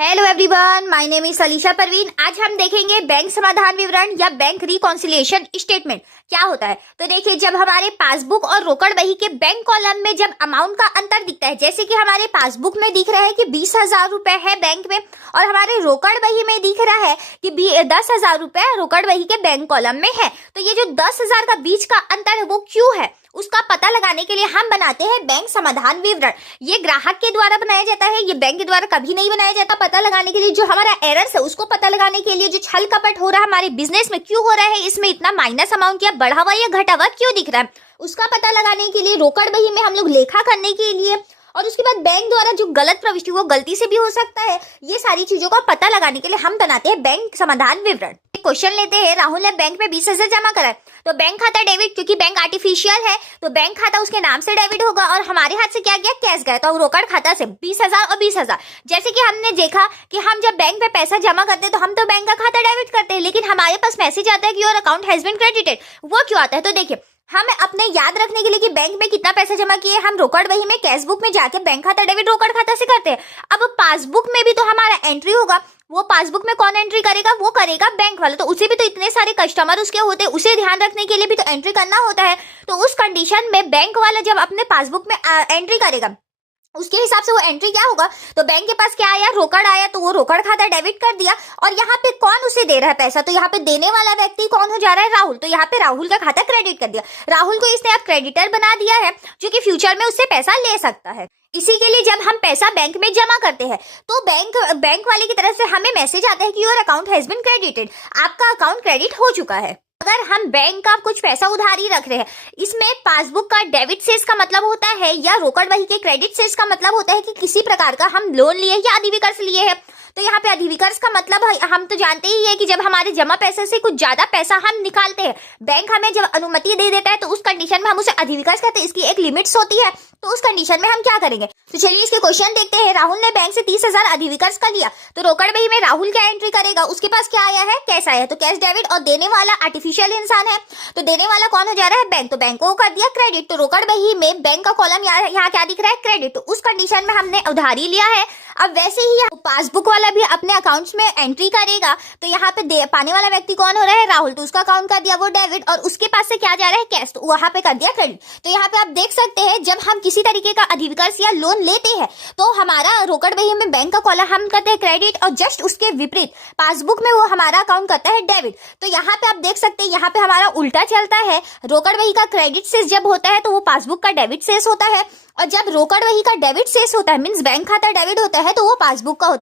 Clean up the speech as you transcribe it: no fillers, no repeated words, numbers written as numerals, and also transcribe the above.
Hello everyone, my name is Salisha Parveen. आज हम देखेंगे बैंक समाधान विवरण या बैंक रिकॉन्सिलिएशन स्टेटमेंट क्या होता है। तो देखिए, जब हमारे पासबुक और रोकड़ बही के बैंक कॉलम में जब अमाउंट का अंतर दिखता है, जैसे कि हमारे पासबुक में दिख रहा है कि 20,000 रुपए है बैंक में और हमारे रोकड़ बही में दिख रहा है कि 10,000 रुपए रोकड़ बही के बैंक कॉलम में है, तो ये जो 10,000 का बीच का अंतर है वो क्यों है, उसका पता लगाने के लिए हम बनाते हैं बैंक समाधान विवरण। ये ग्राहक के द्वारा बनाया जाता है, ये बैंक के द्वारा कभी नहीं बनाया जाता। पता लगाने के लिए जो हमारा एरर्स है उसको पता लगाने के लिए, जो छल कपट हो रहा है हमारे बिजनेस में क्यों हो रहा है, इसमें इतना माइनस अमाउंट या बढ़ा हुआ या घटा हुआ क्यों दिख रहा है, उसका पता लगाने के लिए, रोकड़ बही में हम लोग लेखा करने के लिए, और उसके बाद बैंक द्वारा जो गलत प्रविष्टि वो गलती से भी हो सकता है, ये सारी चीजों का पता लगाने के लिए हम बनाते हैं बैंक समाधान विवरण। क्वेश्चन लेते हैं, राहुल ने बैंक में 20,000 जमा करा, तो बैंक खाता डेबिट, क्योंकि बैंक आर्टिफिशियल है तो बैंक खाता उसके नाम से डेबिट होगा, और हमारे हाथ से क्या गया, कैश गया, तो रोकड़ खाता से 20,000 और 20,000। जैसे कि हमने देखा कि हम जब बैंक में पैसा जमा करते हैं तो हम तो बैंक का खाता डेबिट करते हैं, लेकिन हमारे पास मैसेज आता है कि your account has been credited. वो क्यों आता है, तो देखिए, हम अपने याद रखने के लिए कि बैंक में कितना पैसा जमा किए, हम रोकड़ बही में कैश बुक में जाके बैंक खाता डेबिट रोकड़ खाता से करते हैं। अब पासबुक में भी तो हमारा एंट्री होगा, वो पासबुक में कौन एंट्री करेगा, वो करेगा बैंक वाला, तो उसे भी तो इतने सारे कस्टमर उसके होते हैं, उसे ध्यान रखने के लिए भी तो एंट्री करना होता है। तो उस कंडीशन में बैंक वाला जब अपने पासबुक में एंट्री करेगा, उसके हिसाब से वो एंट्री क्या होगा, तो बैंक के पास क्या आया, रोकड़ आया, तो वो रोकड़ खाता डेबिट कर दिया। और यहाँ पे कौन उसे दे रहा है पैसा, तो यहाँ पे देने वाला व्यक्ति कौन हो जा रहा है, राहुल, तो यहाँ पे राहुल का खाता क्रेडिट कर दिया। राहुल को इसने अब क्रेडिटर बना दिया है, जो कि फ्यूचर में उससे पैसा ले सकता है। इसी के लिए जब हम पैसा बैंक में जमा करते हैं तो बैंक वाले की तरफ से हमें मैसेज आता है कि your account has been credited, आपका अकाउंट क्रेडिट हो चुका है। अगर हम बैंक का कुछ पैसा उधारी रख रहे हैं, इसमें पासबुक का डेबिट सेस का मतलब होता है या रोकड़ बही के क्रेडिट सेस का मतलब होता है कि किसी प्रकार का हम लोन लिए या अधिविकर्ष लिए हैं। तो यहाँ पे अधिविकर्ष का मतलब हम तो जानते ही है कि जब हमारे जमा पैसे से कुछ ज्यादा पैसा हम निकालते हैं, बैंक हमें जब अनुमति दे देता है तो उस कंडीशन में हम उसे अधिविकर्ष कहते हैं। इसकी एक लिमिट्स होती है, तो उस कंडीशन में हम क्या करेंगे, तो चलिए इसके क्वेश्चन देखते हैं। राहुल ने बैंक से 30,000 अधिविकर्ष का लिया, तो रोकड़ बही में राहुल क्या एंट्री करेगा, उसके पास क्या आया है, कैश आया है, तो कैश डेबिट, और देने वाला आर्टिफिशियल इंसान है, तो देने वाला कौन हो जा रहा है, बैंक, तो बैंक को कर दिया क्रेडिट। तो रोकड़ बही में बैंक का कॉलम यहाँ क्या दिख रहा है, क्रेडिट, तो उस कंडीशन में हमने उधारी लिया है। अब वैसे ही पासबुक वाला भी अपने अकाउंट्स में एंट्री करेगा, तो यहाँ पे पाने वाला व्यक्ति कौन हो रहा है, राहुल, तो उसका अकाउंट कर दिया वो डेबिट, और उसके पास से क्या जा रहा है, कैश, तो वहां पे कर दिया क्रेडिट। तो यहाँ पे आप देख सकते हैं, जब हम किसी तरीके का अधिविकर्ष या लोन लेते हैं तो हमारा रोकड़ बही में बैंक का कॉलम हम करते हैं क्रेडिट, और जस्ट उसके विपरीत पासबुक में वो हमारा अकाउंट करता है डेबिट। तो यहाँ पे आप देख सकते हैं, यहाँ पे हमारा उल्टा चलता है, रोकड़ बही का क्रेडिट सेस जब होता है तो वो पासबुक का डेबिट सेस होता है, और जब रोकड़ बही का डेबिट सेस होता है मींस बैंक खाता डेबिट होता है तो वो पासबुक का होता है।